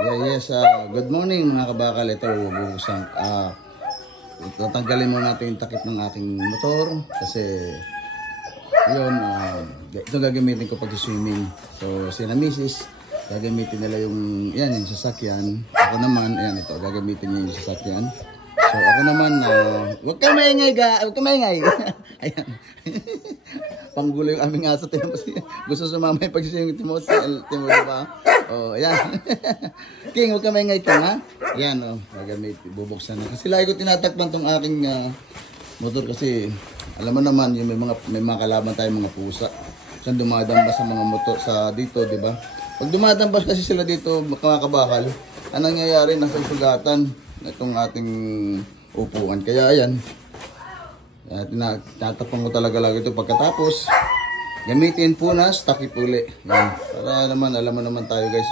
Yes, good morning mga kabakal. Ito, bubuksan. Tatanggalin muna natin yung takip ng aking motor kasi yun, ito gagamitin ko pag swimming. So, sina misis, gagamitin nila yung, yung sasakyan. Ako naman, ito, gagamitin niya yung sasakyan. So, ako naman, huwag kang maingay huwag kang maingay. Ayan. Panggulo yung aming aso. Gusto sumama yung pagsising Timothy pa. Oh, ayan. King, huwag ka maingay, King, ha? Ayan, gagamit, bubuksan na. Kasi lagi ko tinatakpan tong aking motor kasi, alam mo naman, yung may mga kalaban tayong mga pusa. Saan dumadambas sa mga motor sa dito, di ba? Pag dumadambas kasi sila dito, mga kabakal, anong nangyayari, nasa sugatan itong ating upuan. Kaya ayan, tinatapang ko talaga lagi ito. Pagkatapos, gamitin punas, takip uli. Yan. Para naman, alam mo naman tayo guys,